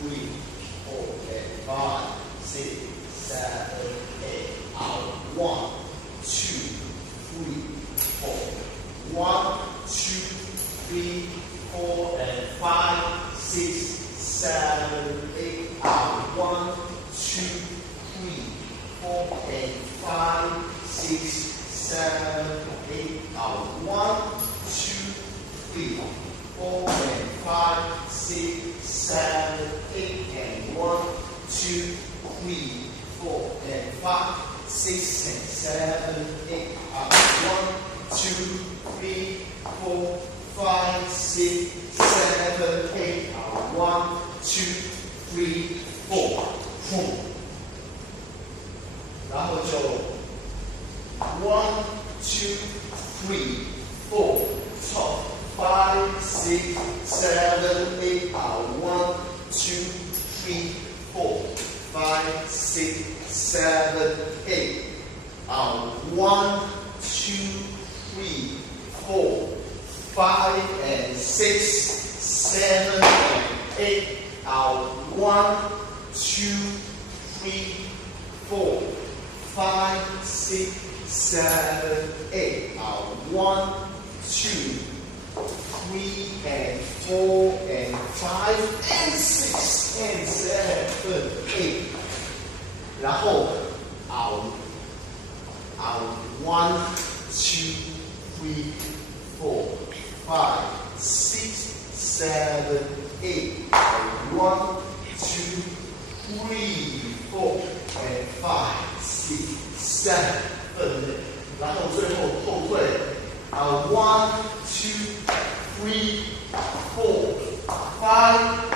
3, 4, and 5, 6, 7, 8. Out. 1, 2, 3, 4. 1, 2, 3, 4, and 5, 6, 7, 8. Out. 1, 2, 3, 4, and 5, 6, 7, 8. Out. 1, 2, 3, 4, and 5, 6, 7, 8. And 1, 2, 3, 4, and 5, 6, and 7, 8. Out. 1, 2, 3, 4, 5, 6, 7, 8. Out. 1, 2, 3, 4. 然后就 1, 2, 3, 4, top, 5, 6, 7, 8. Out. 1, 2, 3, 4, 5, 6, 7, 8. Out. 1, 2, 3, 4, 5, and 6, 7, and 8. Out. 1, 2, 3, 4, 5, 6, 7, 8. Out. 1, 2, 3, and 4, and 5, and 6, and 7, 8. 然后 out. 1, 2, 3, 4, 5, 6, 7, 8. 1, 2, 3, 4, and 5, 6, 7, 8. 然后最后后退 1, 2, 3, 4, 5,